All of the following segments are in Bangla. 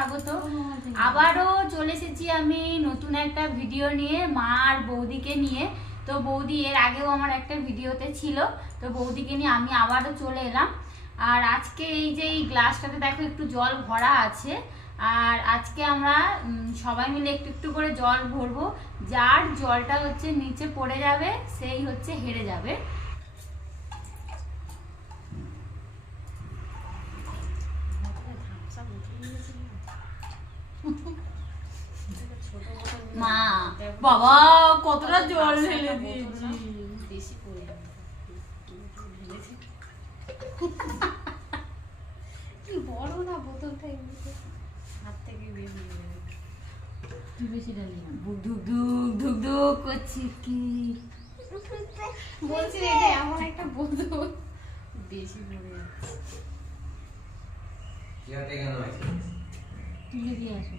স্বাগত। আবারও চলে এসেছি আমি নতুন একটা ভিডিও নিয়ে, মা আর বৌদিকে নিয়ে। তো বৌদি এর আগেও আমার একটা ভিডিওতে ছিল, তো বৌদিকে নিয়ে আমি আবারও চলে এলাম। আর আজকে এই যে এই গ্লাসটাতে দেখো একটু জল ভরা আছে, আর আজকে আমরা সবাই মিলে একটু একটু করে জল ভরবো। যার জলটা হচ্ছে নিচে পড়ে যাবে সেই হচ্ছে হেরে যাবে। মা বাবা কতটা জল ঢেলে দিয়েছি, বেশি করে কি বড় না বোতলটা, এমনিতে হাত থেকে বেরিয়ে যাবে। তুই বেশি ঢালি না, ধুক ধুক ধুক ধুক করছি কি বলছি, এটা এমন একটা বোতল বেশি পড়ে যাচ্ছে। তুলে দিয়ে আসো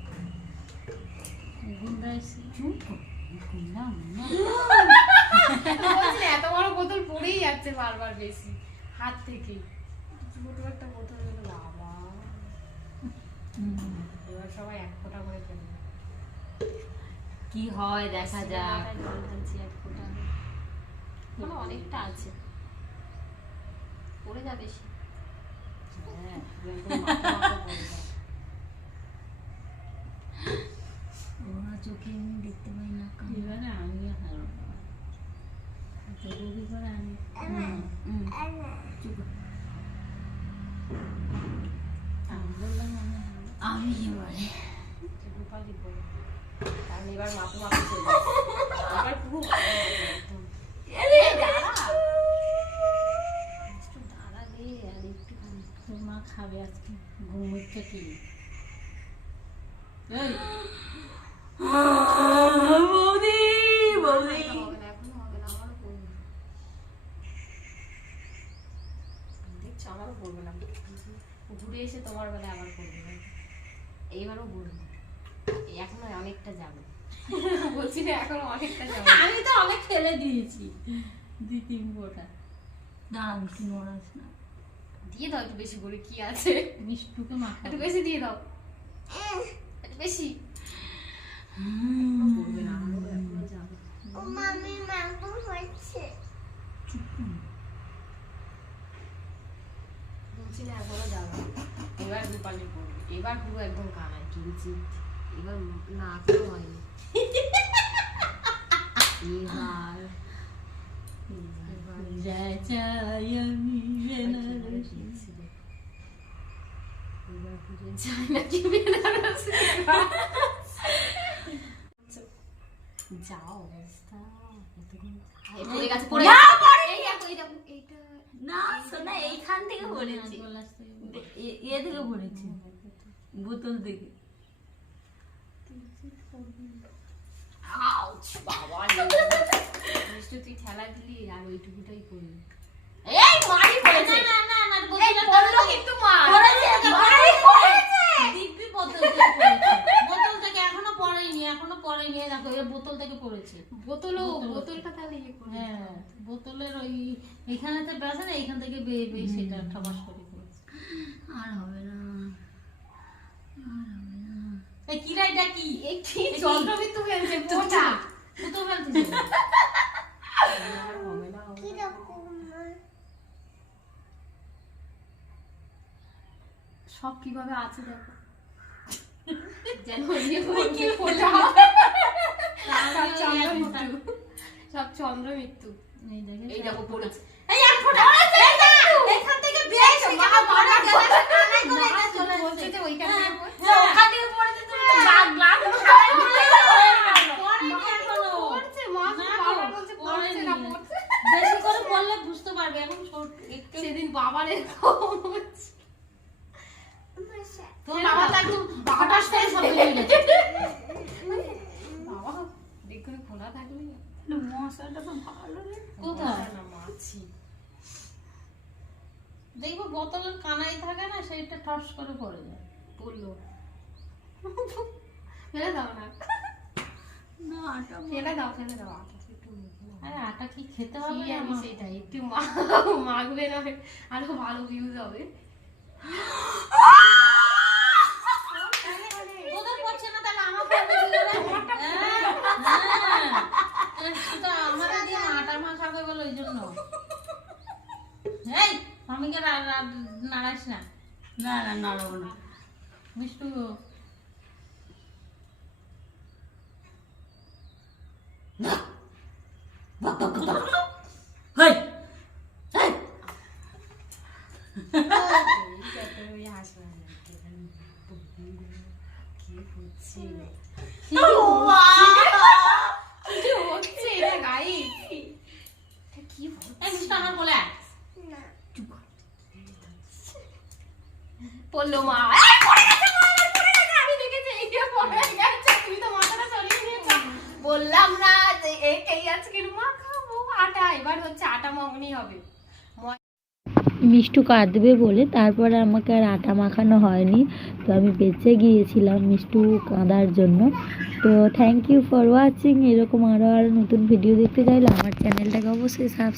এত বড় বোতল পড়েই যাচ্ছে বারবার বেশি হাত থেকে। ছোট একটা বোতল হলো বাবা, এবার সবাই এক ফোঁটা করে ফেলবে, কি হয় দেখা যাক। জল ঢালছি এক ফোঁটা, অনেকটা আছে, পড়ে যাবে বেশি। চোখে আমি দেখতে পাই না, এবারে আমি আমি এবারে এবার মাথা মাথা চলে এবার পুরো দাঁড়া দে আর একটুখানি। তোর মা খাবে আজকে ঘুমোচ্ছে কি বৌদি বৌদি, এখনো হবে না, আমারও পড়বে, দেখছো আমারও পড়বে না, ঘুরে এসে তোমার বেলা আবার পড়বে না, এইবারও পড়বে, এখনো অনেকটা যাবে বলছি না, এখনো অনেকটা যাবে। আমি তো অনেক ফেলে দিয়েছি, 2-3 ফোঁটা। দাঁড়া মিষ্টি মরাস না, দিয়ে দাও একটু বেশি করে, কি আছে মিষ্টুকে মাখা, একটু বেশি দিয়ে দাও, একটু বেশি। এবার রূপালি পড়বে, এবার পুরো একদম কানায় কিঞ্চিত, এবার না কেউ হয়নি। যাও অবস্থা না, এইখান থেকে পড়েছি, এ থেকে পড়েছি বোতল থেকে। তুই ঠেলা দিলি আর ওইটুকুটাই করলি, এই মারি পড়েছে। না না না, বললো কিন্তু মার দিব্যি বোতল থেকে পড়েছে, বোতল থেকে এখনো পড়েনি, এখনো পড়েনি, দেখো এই বোতল থেকে পড়েছে। বোতলটা তাহলে ইয়ে করে, হ্যাঁ বোতলের ওই এইখানেতে বেসে না, এইখান থেকে বেয়ে বেয়ে সেটা ঠবাস করে পড়েছে। আর হবে না, আর হবে না। এই কিরাইটা কি, এই কি চন্দ্রবিন্দু ফেলছে, পোটা তো ফেলছে, আর হবে না, কি রকম সব কিভাবে আছে দেখো, যেন কি পোটা সব চন্দ্রমৃত্যু। এই দেখো পড়েছে, এই এক ফোঁটা এখান থেকে বেশ মারা চলে বলছে যে ওইখান থেকে ওখান থেকে পড়েছে, তুমি গ্লাস খাওয়াই ভুলে গেছো, পড়ছে মা বাবা বলছে পড়ছে না, পড়ছে বেশি করে বললে বুঝতে পারবে। এখন একটু সেদিন বাবার এরকম হচ্ছে, তোর বাবা তো একদম বাটাস করে সব হয়ে গেছে। বাবা দেখুন খোলা থাকলে মশাটা তো ভালো রে, কোথায় না মাছি দেখবো বোতলের কানাই থাকে না, সেইটা ঠস করে পড়ে যায়, পড়লো ফেলে দাও না, না আটা ফেলে দাও, ফেলে দাও, আটা একটু, আরে আটা কি খেতে হবে, আমি সেটাই একটু মাখবে না, আরো ভালো ভিউজ হবে। মাম্মিকে নাড়াইস না। না না নাড়াবো না। মিষ্টু হেই পড়লো মা, আমি দেখেছি এই যে পড়ে গেছে, তুমি তো মাথাটা সরিয়ে নিয়েছো। বললাম না যে এই আজকের মা খাবো আটা, এবার হচ্ছে আটা মাখনি হবে। মিষ্টু কাঁদবে বলে তারপরে আমাকে আর আটা মাখানো হয়নি, তো আমি বেঁচে গিয়েছিলাম মিষ্টু কাঁদার জন্য। তো থ্যাংক ইউ ফর ওয়াচিং। এরকম আরও নতুন ভিডিও দেখতে চাইলে আমার চ্যানেলটাকে অবশ্যই সাবস্ক্রাইব